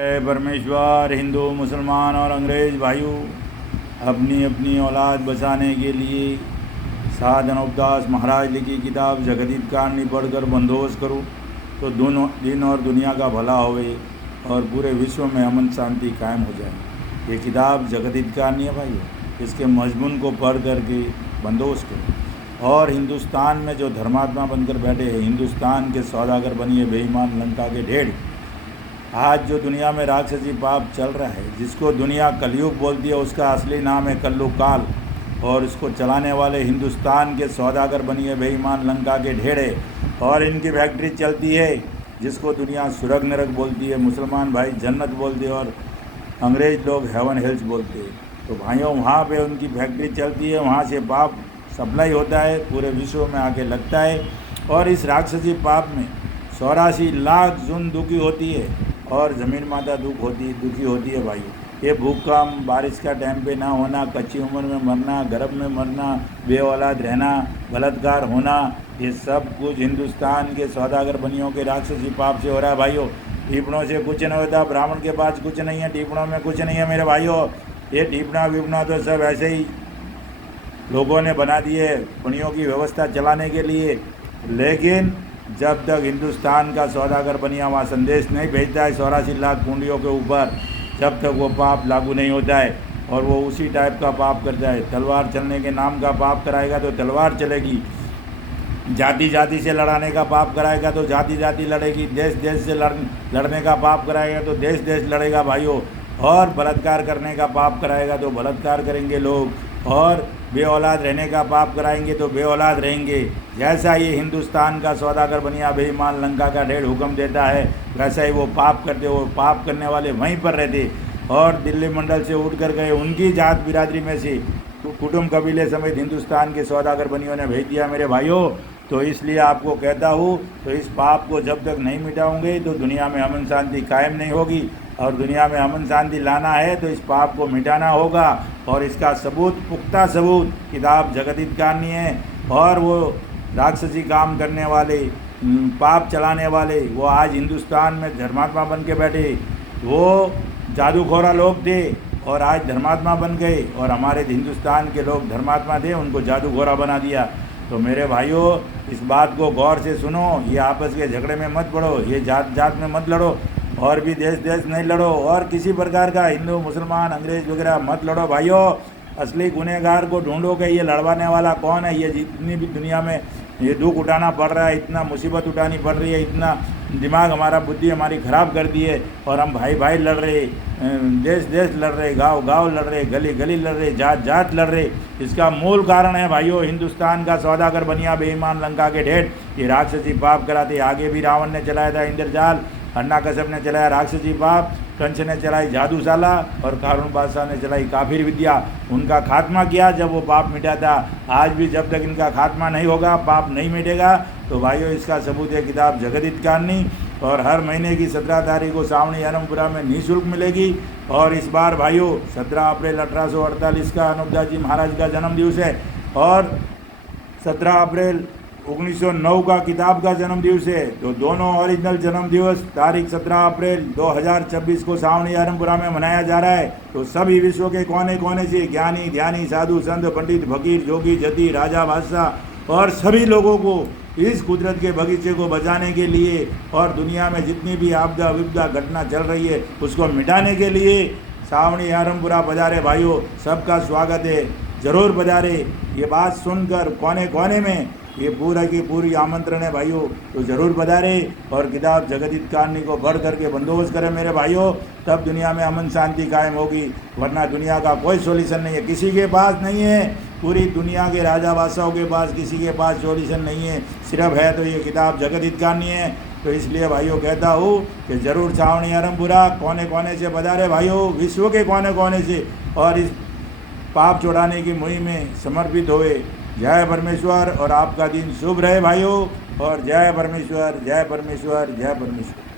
जय परमेश्वर। हिंदू मुसलमान और अंग्रेज़ भाइयों, अपनी अपनी औलाद बचाने के लिए शाह अनूपदास महाराज लिखी किताब जगदीत कारणी पढ़कर बंदोबस्त करूँ तो दोनों दिन और दुनिया का भला होवे और पूरे विश्व में अमन शांति कायम हो जाए। ये किताब जगदीत कारणी है भाइयों, इसके मजमून को पढ़ करके बंदोबस्त करो। और हिंदुस्तान में जो धर्मात्मा बनकर बैठे हैं, हिंदुस्तान के सौदागर बनिए बेईमान लंका के ढेर। आज जो दुनिया में राक्षसी पाप चल रहा है, जिसको दुनिया कलयुग बोलती है, उसका असली नाम है कल्लू काल। और इसको चलाने वाले हिंदुस्तान के सौदागर बनिए बेईमान लंका के ढेरे। और इनकी फैक्ट्री चलती है जिसको दुनिया स्वर्ग नरक बोलती है, मुसलमान भाई जन्नत बोलते हैं और अंग्रेज़ लोग हेवन हेल्स बोलते हैं। तो भाइयों, वहाँ पे उनकी फैक्ट्री चलती है, वहाँ से पाप सप्लाई होता है, पूरे विश्व में आके लगता है। और इस राक्षसी पाप में 84 लाख जून दुखी होती है और ज़मीन माता दुखी होती है भाइयों। ये भूकंप, बारिश का टाइम पे ना होना, कच्ची उम्र में मरना, गर्भ में मरना, बे औलाद रहना, बलात्कार होना, ये सब कुछ हिंदुस्तान के सौदागर बनियों के राक्षसी पाप से हो रहा है भाइयों। टीपणों से कुछ नहीं होता, ब्राह्मण के पास कुछ नहीं है, टीपणों में कुछ नहीं है मेरे भाइयों। ये टीपना वीपना तो सब ऐसे ही लोगों ने बना दिए पुण्यों की व्यवस्था चलाने के लिए। लेकिन जब तक हिंदुस्तान का सौदागर बनिया वहाँ संदेश नहीं भेजता है 84 लाख कुंडियों के ऊपर, जब तक वो पाप लागू नहीं होता है। और वो उसी टाइप का पाप करता है। तलवार चलने के नाम का पाप कराएगा तो तलवार चलेगी, जाति जाति से लड़ाने का पाप कराएगा तो जाति जाति लड़ेगी, देश देश से लड़ने का पाप कराएगा तो देश देश लड़ेगा भाइयों। और बलात्कार करने का पाप कराएगा तो बलात्कार करेंगे लोग, और बे औलाद रहने का पाप कराएंगे तो बे औलाद रहेंगे। जैसा ये हिंदुस्तान का सौदागर बनिया बेईमान लंका का ढेर हुक्म देता है, वैसा ही वो पाप करते। वो पाप करने वाले वहीं पर रहते और दिल्ली मंडल से उठ कर गए, उनकी जात बिरादरी में से कुटुंब कबीले समेत हिंदुस्तान के सौदागर बनियों ने भेज दिया मेरे भाइयों। तो इसलिए आपको कहता हूँ, तो इस पाप को जब तक नहीं मिटाओगे तो दुनिया में अमन शांति कायम नहीं होगी। और दुनिया में अमन शांति लाना है तो इस पाप को मिटाना होगा। और इसका सबूत, पुख्ता सबूत किताब जगदीत कारणी है। और वो राक्षसी काम करने वाले, पाप चलाने वाले, वो आज हिंदुस्तान में धर्मात्मा बन के बैठे। वो जादूखोरा लोग थे और आज धर्मात्मा बन गए, और हमारे हिंदुस्तान के लोग धर्मात्मा थे, उनको जादूखोरा बना दिया। तो मेरे भाइयों, इस बात को गौर से सुनो। ये आपस के झगड़े में मत पड़ो, ये जात जात में मत लड़ो, और भी देश देश नहीं लड़ो, और किसी प्रकार का हिंदू मुसलमान अंग्रेज़ वगैरह मत लड़ो भाइयों। असली गुनहगार को ढूंढो कि ये लड़वाने वाला कौन है। ये जितनी भी दुनिया में ये दुख उठाना पड़ रहा है, इतना मुसीबत उठानी पड़ रही है, इतना दिमाग हमारा, बुद्धि हमारी ख़राब कर दी है, और हम भाई भाई लड़ रहे, देश देश लड़ रहे, गांव गांव लड़ रहे, गली गली लड़ रहे, जात जात लड़ रहे। इसका मूल कारण है भाइयों हिंदुस्तान का सौदागर बनिया बेईमान लंका के ढेर। ये राक्षसी पाप कराते। आगे भी रावण ने चलाया था इंद्रजाल, हिरण्यकश्यप ने चलाया राक्षसी पाप, कंस ने चलाई जादूशाला, और कारून बादशाह ने चलाई काफिर विद्या। उनका खात्मा किया जब वो पाप मिटा था। आज भी जब तक इनका खात्मा नहीं होगा, पाप नहीं मिटेगा, तो भाइयों इसका सबूत है किताब जगदीत कारणी। और हर महीने की 17 तारीख को सावणी आरमपुरा में निःशुल्क मिलेगी। और इस बार भाइयों 17 अप्रैल 1848 का अनूपदास जी महाराज का जन्म दिवस है, और 17 अप्रैल 1909 का किताब का जन्म दिवस है। तो दोनों ओरिजिनल जन्म दिवस तारीख 17 अप्रैल 2026 को सावणी आरमपुरा में मनाया जा रहा है। तो सभी विश्व के कोने कोने से ज्ञानी ध्यानी साधु संत पंडित फकीर जोगी जति राजा बादशाह और सभी लोगों को इस कुदरत के बगीचे को बचाने के लिए, और दुनिया में जितनी भी आपदा विपदा घटना चल रही है उसको मिटाने के लिए सावणी आरमपुरा पधारे भाइयों। सबका स्वागत है, ज़रूर पधारे। ये बात सुनकर कोने कोने में ये पूरा की पूरी आमंत्रण है भाइयों, तो ज़रूर पधारे और किताब जगदीत कारणी को बढ़ करके बंदोबस्त करें मेरे भाइयों। तब दुनिया में अमन शांति कायम होगी, वरना दुनिया का कोई सॉल्यूशन नहीं है, किसी के पास नहीं है। पूरी दुनिया के राजा बादशाहों के पास किसी के पास सॉल्यूशन नहीं है, सिर्फ है तो ये किताब जगदीत कारणी है। तो इसलिए भाइयों कहता हूँ कि ज़रूर सावणी आरमपुरा कोने कोने से पधारे भाइयों, विश्व के कोने कोने से, और इस पाप छुड़ाने की मुहिम में समर्पित हुए। जय परमेश्वर, और आपका दिन शुभ रहे भाइयों। और जय परमेश्वर, जय परमेश्वर, जय परमेश्वर।